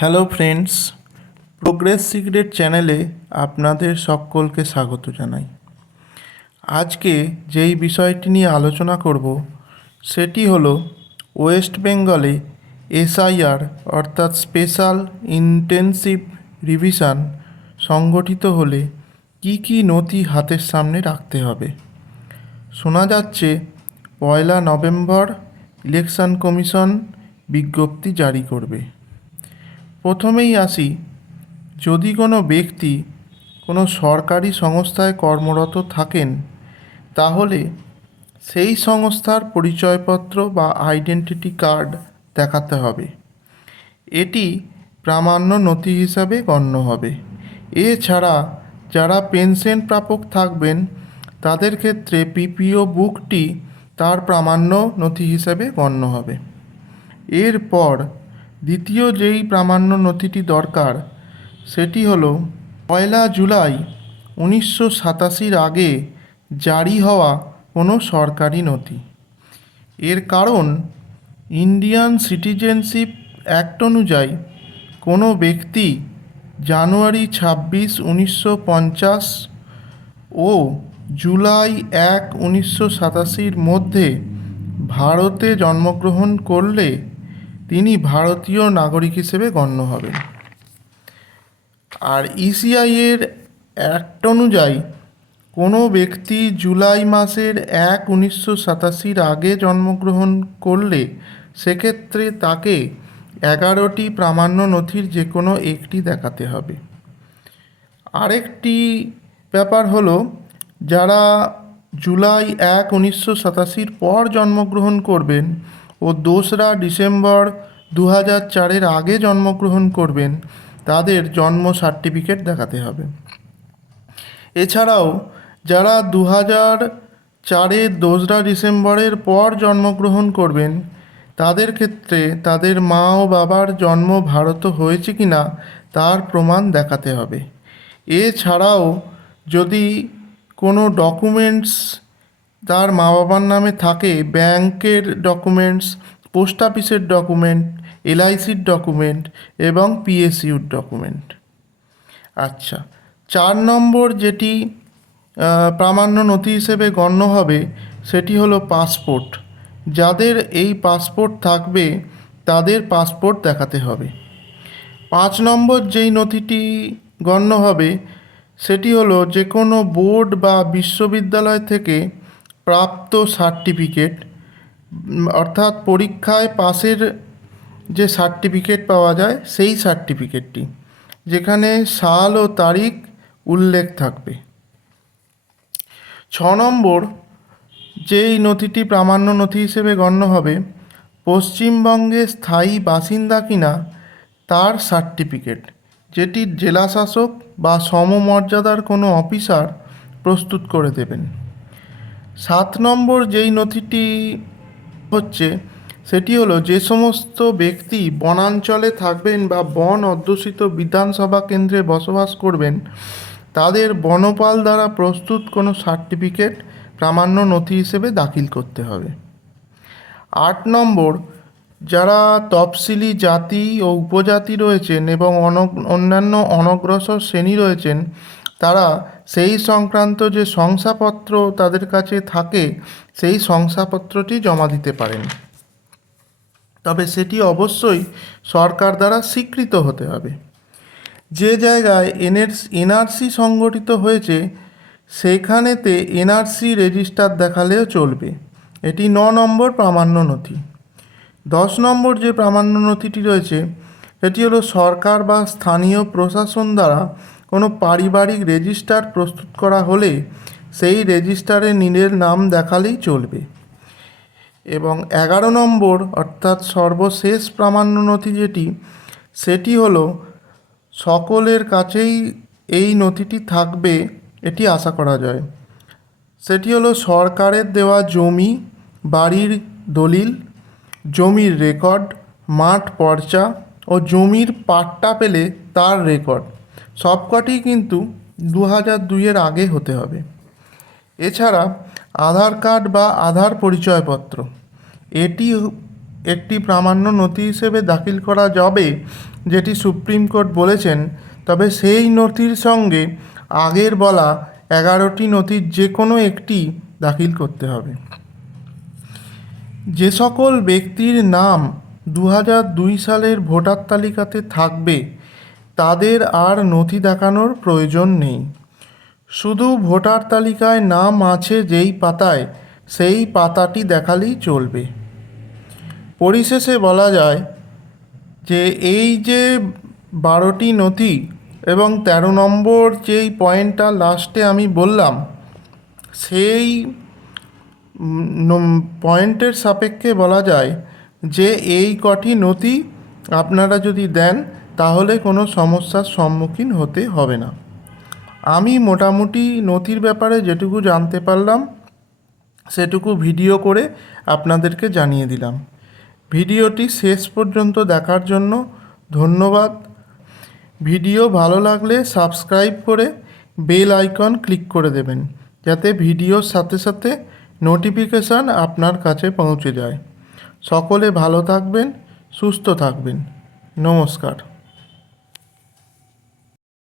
Hello friends, progress secret চ্যানেলে আপনাদের সকলকে স্বাগত জানাই। আজকে যেই বিষয়টি নিয়ে আলোচনা করব, সেটি হলো ওয়েস্ট বেঙ্গলে এসআইআর অর্থাৎ স্পেশাল ইন্টেনসিভ রিভিশন সংগঠিত হলে কি কি নথি হাতের সামনে রাখতে হবে। শোনা যাচ্ছে পয়লা নভেম্বর ইলেকশন কমিশন বিজ্ঞপ্তি জারি করবে। প্রথমেই আসি, যদি কোনো ব্যক্তি কোনো সরকারি সংস্থায় কর্মরত থাকেন, তাহলে সেই সংস্থার পরিচয়পত্র বা আইডেন্টিটি কার্ড দেখাতে হবে। এটি প্রামাণ্য নথি হিসাবে গণ্য হবে। এছাড়া যারা পেনশন প্রাপক থাকবেন, তাদের ক্ষেত্রে পিপিও বুকটি তার প্রামাণ্য নথি হিসাবে গণ্য হবে। এরপর দ্বিতীয় যেই প্রামাণ্য নথিটি দরকার, সেটি হল পয়লা জুলাই উনিশশো সাতাশির আগে জারি হওয়া কোনো সরকারি নথি। এর কারণ, ইন্ডিয়ান সিটিজেনশিপ অ্যাক্ট অনুযায়ী কোনো ব্যক্তি জানুয়ারি ছাব্বিশ উনিশশো পঞ্চাশ ও জুলাই এক উনিশশো সাতাশির মধ্যে ভারতে জন্মগ্রহণ করলে তিনি ভারতীয় নাগরিক হিসেবে গণ্য হবেন। আর ইসিআই এর অ্যাক্ট অনুযায়ী, কোনো ব্যক্তি জুলাই মাসের এক উনিশশো সাতাশির আগে জন্মগ্রহণ করলে সেক্ষেত্রে তাকে এগারোটি প্রামাণ্য নথির যে কোনো একটি দেখাতে হবে। আরেকটি ব্যাপার হলো, যারা জুলাই এক উনিশশো সাতাশির পর জন্মগ্রহণ করবেন ও দোসরা ডিসেম্বর দু হাজার চারের আগে জন্মগ্রহণ করবেন। তাদের জন্ম সার্টিফিকেট দেখাতে হবে। এছাড়াও, যারা দু হাজার চারের দোসরা ডিসেম্বরের পর জন্মগ্রহণ করবেন, তাদের ক্ষেত্রে তাদের মা ও বাবার জন্ম ভারত হয়েছে কি না তার প্রমাণ দেখাতে হবে। এছাড়াও, যদি কোনো ডকুমেন্টস তার মা বাবার নামে থাকে ব্যাংকের ডকুমেন্টস, পোস্ট অফিসের ডকুমেন্ট, এলআইসির ডকুমেন্ট এবং পিএসইউর ডকুমেন্ট। আচ্ছা চার নম্বর যেটি প্রামাণ্য নথি হিসেবে গণ্য হবে সেটি হলো পাসপোর্ট। যাদের এই পাসপোর্ট থাকবে, তাদের পাসপোর্ট দেখাতে হবে। পাঁচ নম্বর যেই নথিটি গণ্য হবে, সেটি হলো যে কোনো বোর্ড বা বিশ্ববিদ্যালয় থেকে প্রাপ্ত সার্টিফিকেট অর্থাৎ পরীক্ষায় পাশের যে সার্টিফিকেট পাওয়া যায়, সেই সার্টিফিকেটটি, যেখানে সাল ও তারিখ উল্লেখ থাকবে। ছ নম্বর, যেই নথিটি প্রামাণ্য নথি হিসেবে গণ্য হবে, পশ্চিমবঙ্গে স্থায়ী বাসিন্দা কিনা, তার সার্টিফিকেট, যেটি জেলাশাসক বা সমমর্যাদার কোনো অফিসার প্রস্তুত করে দেবেন। সাত নম্বর যেই নথিটি হচ্ছে, সেটি হলো, যে সমস্ত ব্যক্তি বনাঞ্চলে থাকবেন বা বন অধ্যুষিত বিধানসভা কেন্দ্রে বসবাস করবেন, তাদের বনপাল দ্বারা প্রস্তুত কোনো সার্টিফিকেট প্রামাণ্য নথি হিসেবে দাখিল করতে হবে। আট নম্বর, যারা তফসিলি জাতি ও উপজাতি রয়েছেন এবং অন অন্যান্য অনগ্রসর শ্রেণি রয়েছেন, তারা সেই সংক্রান্ত যে শংসাপত্র তাদের কাছে থাকে, সেই শংসাপত্রটি জমা দিতে পারেন। তবে সেটি অবশ্যই সরকার দ্বারা স্বীকৃত হতে হবে। যে জায়গায় এনএর, এনআরসি সংগঠিত হয়েছে, সেখানেতে এনআরসি রেজিস্টার দেখালেও চলবে। এটি ন নম্বর প্রামাণ্য নথি। দশ নম্বর যে প্রামাণ্য নথিটি রয়েছে, সেটি হলো সরকার বা স্থানীয় প্রশাসন দ্বারা কোনো পারিবারিক রেজিস্টার প্রস্তুত করা হলে সেই রেজিস্টারে নিজের নাম দেখালেই চলবে। এবং এগারো নম্বর, অর্থাৎ সর্বশেষ প্রামাণ্য নথি যেটি, সেটি হলো, সকলের কাছেই এই নথিটি থাকবে এটি আশা করা যায়। সেটি হলো সরকারের দেওয়া জমি, বাড়ির দলিল, জমির রেকর্ড, মাঠ পর্চা ও জমির পাট্টা পেলে তার রেকর্ড। সবকটি কিন্তু দু হাজার দুইয়ের আগে হতে হবে। এছাড়া আধার কার্ড বা আধার পরিচয়পত্র, এটি একটি প্রামাণ্য নথি হিসেবে দাখিল করা যাবে, যেটি সুপ্রিম কোর্ট বলেছেন, তবে সেই নথির সঙ্গে আগের বলা এগারোটি নথির যে কোনো একটি দাখিল করতে হবে। যে সকল ব্যক্তির নাম দু সালের ভোটার তালিকাতে থাকবে তাদের আর নথি দেখানোর প্রয়োজন নেই। শুধু ভোটার তালিকায় নাম আছে যেই পাতায়, সেই পাতাটি দেখালেই চলবে। পরিশেষে বলা যায় যে এই যে বারোটি নথি এবং তেরো নম্বর যেই পয়েন্টটা লাস্টে আমি বললাম, সেই পয়েন্টের সাপেক্ষে বলা যায় যে এই কটি নথি আপনারা যদি দেন তাহলে কোনো সমস্যার সম্মুখীন হতে হবে না। আমি মোটামুটি নথির ব্যাপারে যেটুকু জানতে পারলাম, সেটুকু ভিডিও করে আপনাদেরকে জানিয়ে দিলাম। ভিডিওটি শেষ পর্যন্ত দেখার জন্য ধন্যবাদ। ভিডিও ভালো লাগলে সাবস্ক্রাইব করে বেল আইকন ক্লিক করে দেবেন, যাতে ভিডিওর সাথে সাথে নোটিফিকেশান আপনার কাছে পৌঁছে যায়। সকলে ভালো থাকবেন, সুস্থ থাকবেন। নমস্কার।